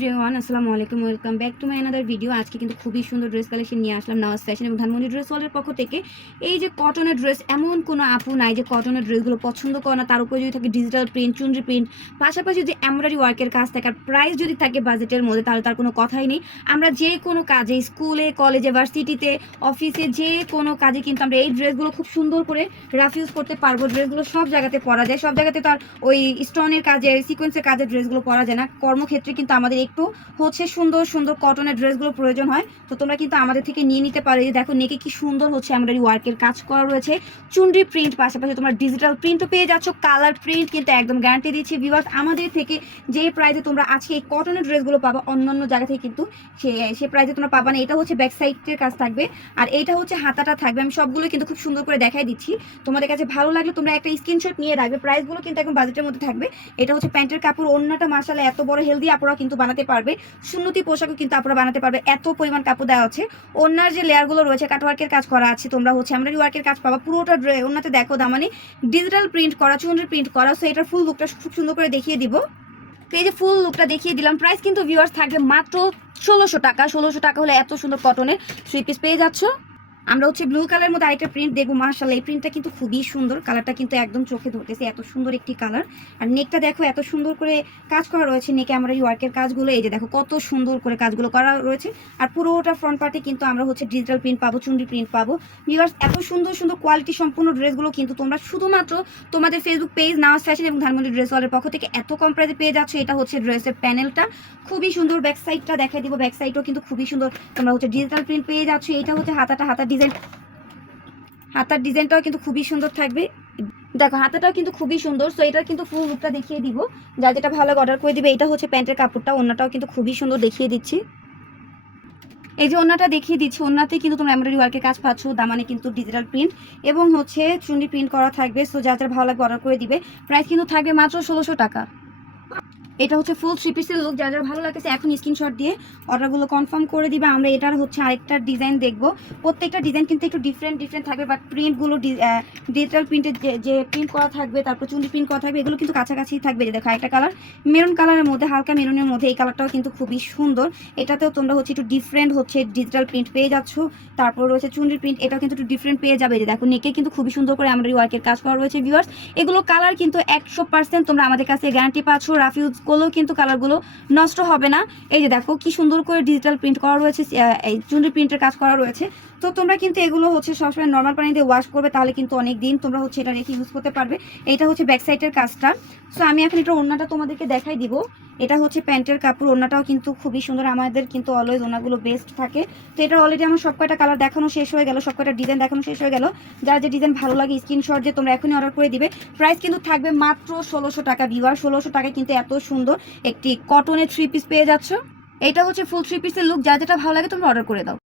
Everyone আসসালামু আলাইকুম welcome back to my another video আজকে কিন্তু খুবই সুন্দর ড্রেস কালেকশন নিয়ে আসলাম নওয়াজ ফ্যাশন এবং ধানমন্ডি ড্রেস ওয়ালের পক্ষ থেকে। এই যে কটনের ড্রেস এমন কোনো আপু নাই যে কটনের ড্রেসগুলো পছন্দ করে না, তার উপরে যদি থাকে ডিজিটাল প্রিন্ট চুনরি প্রিন্ট পাশাপাশি যদি এমব্রয়ডারি ওয়ার্কের কাজ থাকে, আর প্রাইস যদি থাকে বাজেটের মধ্যে, তাহলে তার কোনো কথাই নেই। আমরা যে কোনো কাজে স্কুলে কলেজে ভার্সিটিতে অফিসে যে কোনো কাজে কিন্তু আমরা এই ড্রেসগুলো খুব সুন্দর করে রাফ ইউজ করতে পারব। ড্রেসগুলো সব জায়গাতে পরা যায়। সব জায়গাতে তার ওই স্টোনের কাজের সিকোয়েন্সের কাজের ড্রেসগুলো পরা যায় না। কর্মক্ষেত্রে কিন্তু আমাদের একটু হচ্ছে সুন্দর সুন্দর কটনের ড্রেসগুলো প্রয়োজন হয়। তো তোমরা কিন্তু আমাদের থেকে নিয়ে নিতে পারো। যে দেখো নেকে কি সুন্দর হচ্ছে এমব্রয়ডারি ওয়ার্কের কাজ করা রয়েছে। চুনরি প্রিন্ট পাশাপাশি তোমরা ডিজিটাল প্রিন্টও পেয়ে যাচ্ছ। কালার প্রিন্ট কিন্তু একদম গ্যারান্টি দিচ্ছি ভিউয়ার্স আমাদের থেকে যে প্রাইসে তোমরা আজকে এই কটনের ড্রেসগুলো পাবা, অন্যান্য জায়গা থেকে কিন্তু সে সে প্রাইজে তোমরা পাবা না। এটা হচ্ছে ব্যাক সাইডের কাজ থাকবে। আর এটা হচ্ছে হাতাটা থাকবে। আমি সবগুলো কিন্তু খুব সুন্দর করে দেখাই দিচ্ছি। তোমাদের কাছে ভালো লাগলে তোমরা একটা স্ক্রিনশট নিয়ে রাখবে। প্রাইসগুলো কিন্তু একদম বাজেটের মধ্যে থাকবে। এটা হচ্ছে প্যান্টের কাপড় অন্যটা মাসালে এত বড় হেলদি আপনারা কিন্তু বানাতে পারবে। সুন্নতি পোশাকও কিন্তু আপনারা বানাতে পারবে। এত পরিমাণ কাপড় দেওয়া আছে। অন্যার যে লেয়ারগুলো রয়েছে কাটওয়ার্কের কাজ করা আছে, তোমরা হচ্ছে আমরা ওয়ার্কের কাজ পাবো। পুরোটা ড্রে- অন্যতে দেখো দামানি ডিজিটাল প্রিন্ট করা চুনরি প্রিন্ট করা। সো এটার ফুল লুকটা খুব সুন্দর করে দেখিয়ে দিব। তো এই যে ফুল লুকটা দেখিয়ে দিলাম। প্রাইস কিন্তু ভিউয়ার্স থাকবে মাত্র ষোলোশো টাকা। ষোলোশো টাকা হলে এত সুন্দর কটনের সুইপিস পিস পেয়ে যাচ্ছ। আমরা হচ্ছে ব্লু কালারের মধ্যে আরেকটা প্রিন্ট দেখব মার্শাল এই প্রিন্টটা কিন্তু খুবই সুন্দর। কালারটা কিন্তু একদম চোখে ধরতেছে, এত সুন্দর একটি কালার আর নেকটা দেখো, এত সুন্দর করে কাজ করা রয়েছে নেকে আমরা এই ওয়ার্কের কাজগুলো, এই যে দেখো, কত সুন্দর করে কাজগুলো করা রয়েছে। আর পুরোটা ফ্রন্ট পার্টে কিন্তু আমরা হচ্ছে ডিজিটাল প্রিন্ট পাবো চুন্ডি প্রিন্ট পাবো। ভিউয়ার্স এত সুন্দর সুন্দর কোয়ালিটি সম্পূর্ণ ড্রেসগুলো কিন্তু তোমরা শুধুমাত্র তোমাদের ফেসবুক পেজ নাওয়াজ ফ্যাশন এবং ধানমন্ডি ড্রেস ওয়ালের পক্ষ থেকে এত কম প্রাইসে পেয়ে যাচ্ছে। এটা হচ্ছে ড্রেসের প্যানেলটা খুবই সুন্দর ব্যাক সাইডটা দেখাই দিব। ব্যাক সাইডও কিন্তু খুবই সুন্দর তোমরা হচ্ছে ডিজিটাল প্রিন্ট পেয়ে যাচ্ছ। এটা হচ্ছে হাতাটা হাতার ডিজাইন, হাতার ডিজাইনটাও কিন্তু খুবই সুন্দর থাকবে। দেখো, হাতাটাও কিন্তু খুবই সুন্দর সো এটার কিন্তু ফুল রূপটা দেখিয়ে দিব। যা যেটা ভালো লাগে অর্ডার করে দিবে, এটা হচ্ছে প্যান্টের কাপড়টা অন্যটাও কিন্তু খুবই সুন্দর দেখিয়ে দিচ্ছি। এই যে ওনাটা দেখিয়ে দিচ্ছি ওনাতে কিন্তু তোমরা এমব্রয়ডারি ওয়ার্কের কাজ পাচ্ছ, দামানে কিন্তু ডিজিটাল প্রিন্ট এবং হচ্ছে চুন্ডি প্রিন্ট করা থাকবে সো যা যার ভালো লাগবে অর্ডার করে দিবে। প্রাইস কিন্তু থাকবে মাত্র ষোলোশো টাকা। এটা হচ্ছে ফুল থ্রি পিসের লুক যা যার ভালো লাগতেছে, এখন স্ক্রিনশট দিয়ে অর্ডারগুলো কনফার্ম করে দিবে। আমরা এটার হচ্ছে আরেকটা ডিজাইন দেখব। প্রত্যেকটা ডিজাইন কিন্তু একটু ডিফারেন্ট ডিফারেন্ট থাকবে বাট প্রিন্টগুলো ডিজিটাল প্রিন্টের যে যে প্রিন্ট করা থাকবে, তারপর চুন্ডি প্রিন্ট করা থাকবে, এগুলো কিন্তু কাছাকাছি থাকবে। যে দেখো একটা কালার মেরুন কালারের মধ্যে, হালকা মেরুনের মধ্যে, এই কালারটাও কিন্তু খুবই সুন্দর। এটাতেও তোমরা হচ্ছে একটু ডিফারেন্ট হচ্ছে ডিজিটাল প্রিন্ট পেয়ে যাচ্ছ। তারপর রয়েছে চুন্ডির প্রিন্ট এটাও কিন্তু একটু ডিফারেন্ট পেয়ে যাবে। যে দেখো নেকে কিন্তু খুবই সুন্দর করে আমরা ওয়ার্কের কাজ করা রয়েছে ভিউয়ার্স এগুলো কালার কিন্তু একশো তোমরা আমাদের কাছে গ্যারান্টি পাচ্ছ। রাফিউজ করলেও কিন্তু কালারগুলো নষ্ট হবে না। এই যে দেখো, কি সুন্দর করে ডিজিটাল প্রিন্ট করা রয়েছে এই চুন্ডি প্রিন্টের কাজ করা রয়েছে। তো তোমরা কিন্তু এগুলো হচ্ছে সবসময় নর্মাল পানি দিয়ে ওয়াশ করবে, তাহলে কিন্তু অনেক দিন তোমরা হচ্ছে এটা রেখে ইউজ করতে পারবে। এটা হচ্ছে ব্যাক সাইডের কাজটা। সো আমি এখন এটা ওড়নাটা তোমাদেরকে দেখাই দিব। এটা হচ্ছে প্যান্টের কাপড়, ওড়নাটাও কিন্তু খুবই সুন্দর। আমাদের কিন্তু অলওয়েজ ওনাগুলো বেস্ট থাকে। তো এটা অলরেডি আমার সব কয়টা কালার দেখানো শেষ হয়ে গেল, সব কয়টা ডিজাইন দেখানো শেষ হয়ে গেল। যার যে ডিজাইন ভালো লাগে স্ক্রিনশট যে তোমরা এখনই অর্ডার করে দিবে। প্রাইস কিন্তু থাকবে মাত্র ষোলোশো টাকা ভিওয়ার ষোলোশো টাকায় কিন্তু এত সুন্দর। একটি কটনের থ্রি পিস পেয়ে যাচ্ছ। এটা হচ্ছে ফুল থ্রি পিসের লুক যা যেটা ভালো লাগে তোমরা অর্ডার করে দাও।